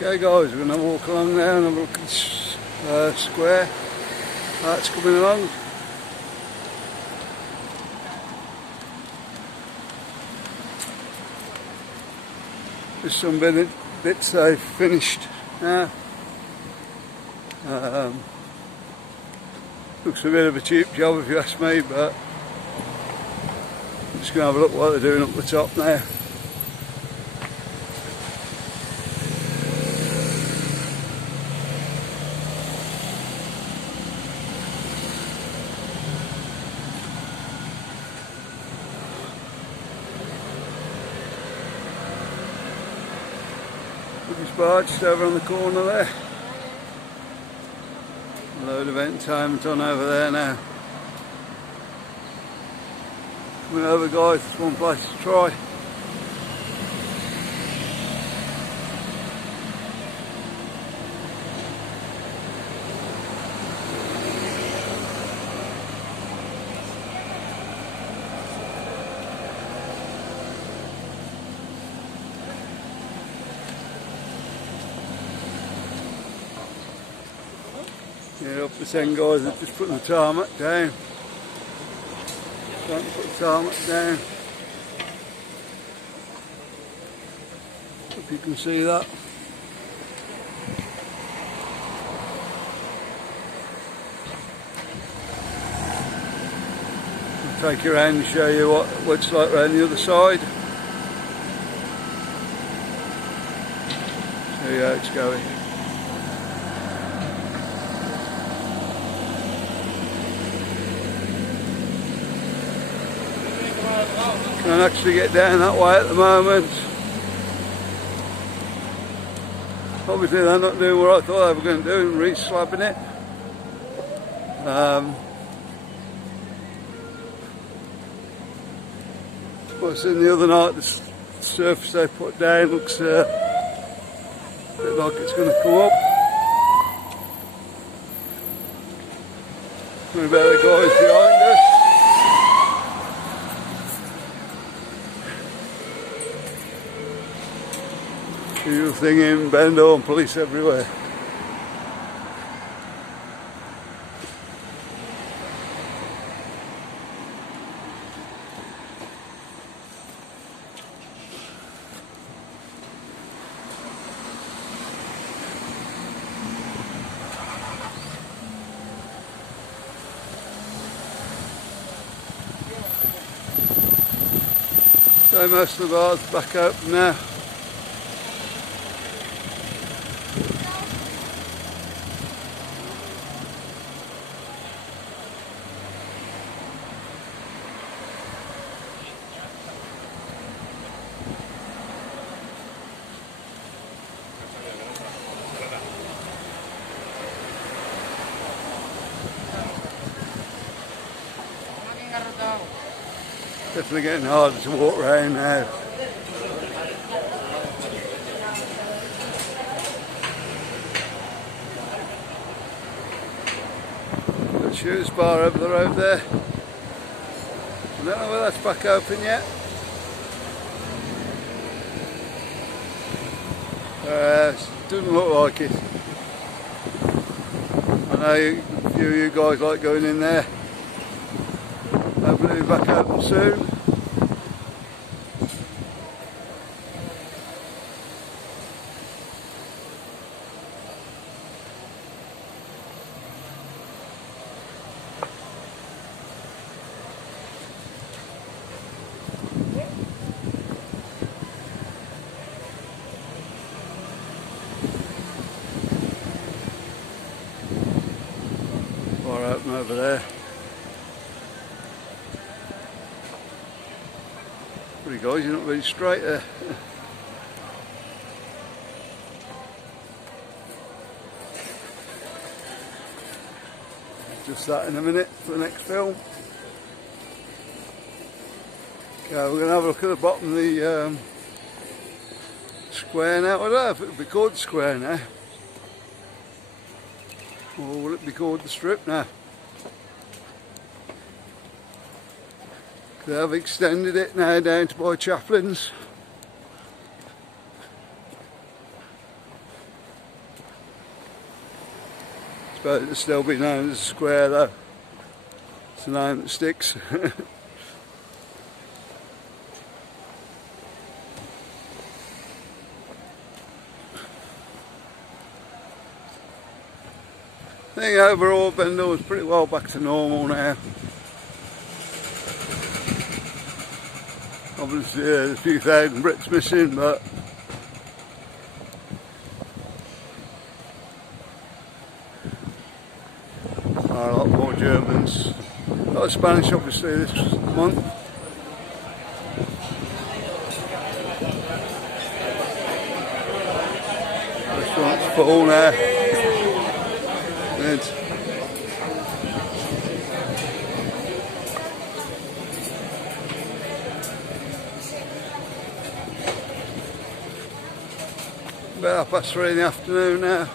Okay guys, we're going to walk along there and have a look at this square that's coming along. There's some bits they've finished now. Looks a bit of a cheap job if you ask me, but I'm just going to have a look what they're doing up the top now. This bar just over on the corner there. A load of entertainment on over there now. Coming over guys, it's one place to try. Yeah, up the 10 guys that just putting the tarmac down. Starting to put the tarmac down. Hope you can see that. I'll take you around and show you what it's like around the other side. See how it's going. Can't actually get down that way at the moment. Obviously they're not doing what I thought they were going to do and re-slabbing it. But in the other night the surface they put down looks a bit like it's going to come up. What about the guys behind us? Usual thing in Benidorm, police everywhere. So most of the bars are back open now. Definitely getting harder to walk around now. The shoes bar over the road there. I don't know whether that's back open yet. Doesn't look like it. I know a few of you guys like going in there. Hopefully it'll be back open soon. Bar open over there. Pretty guys, you're not really straight there. Just that in a minute for the next film. Okay, we're going to have a look at the bottom of the square now. I don't know if it would be called the square now. Or will it be called the strip now? They have extended it now down to by Chaplin's. suppose it'll still be known as a square though. It's a name that sticks. I think overall Benidorm is pretty well back to normal now. Obviously there's a few thousand Brits missing, but a lot more Germans. A lot of Spanish obviously this month. Restaurant's full now. Good. About 3:30 in the afternoon now.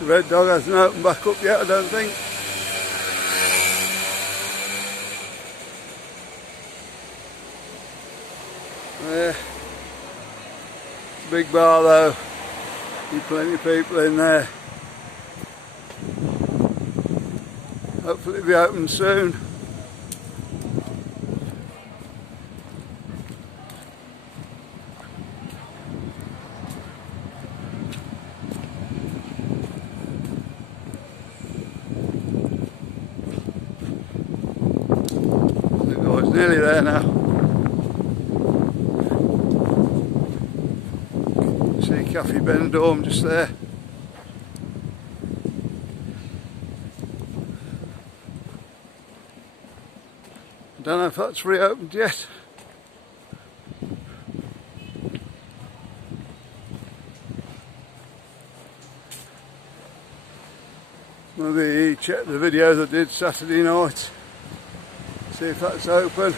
The Red Dog hasn't opened back up yet, I don't think. Yeah. Big bar though. There's plenty of people in there. Hopefully it'll be open soon. It's nearly there now. See Cafe Benidorm just there. I don't know if that's reopened yet. Maybe check the videos I did Saturday night. See if that's open.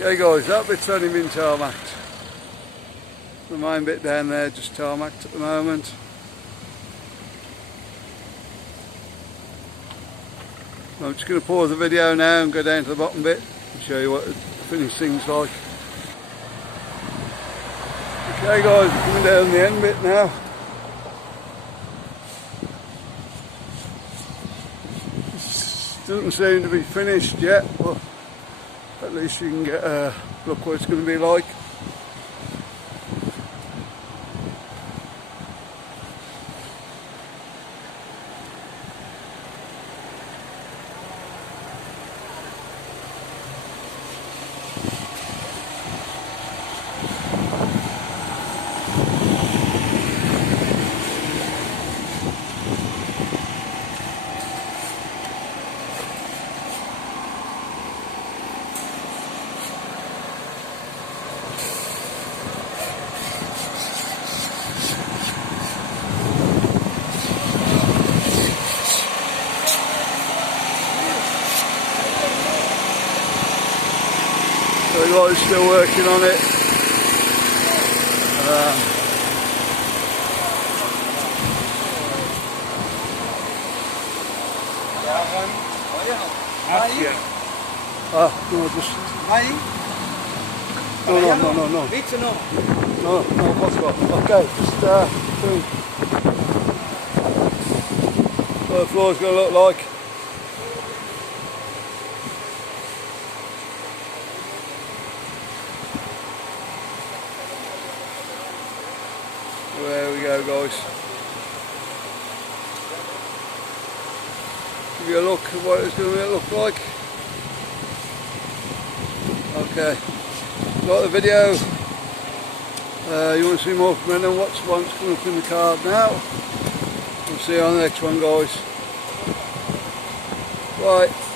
Okay guys, that bit's only been tarmacked. The main bit down there just tarmacked at the moment. I'm just going to pause the video now and go down to the bottom bit and show you what the finished thing's like. Okay guys, we're coming down the end bit now. This doesn't seem to be finished yet, but at least you can get a look what it's going to be like. So the guy's still working on it. No, just... No. Which no? No, possible. Okay, just through. What the floor's going to look like. There we go guys. give you a look at what it's going to look like. Okay, like the video. You want to see more from me and what's coming up in the card now. We'll see you on the next one, guys. Bye.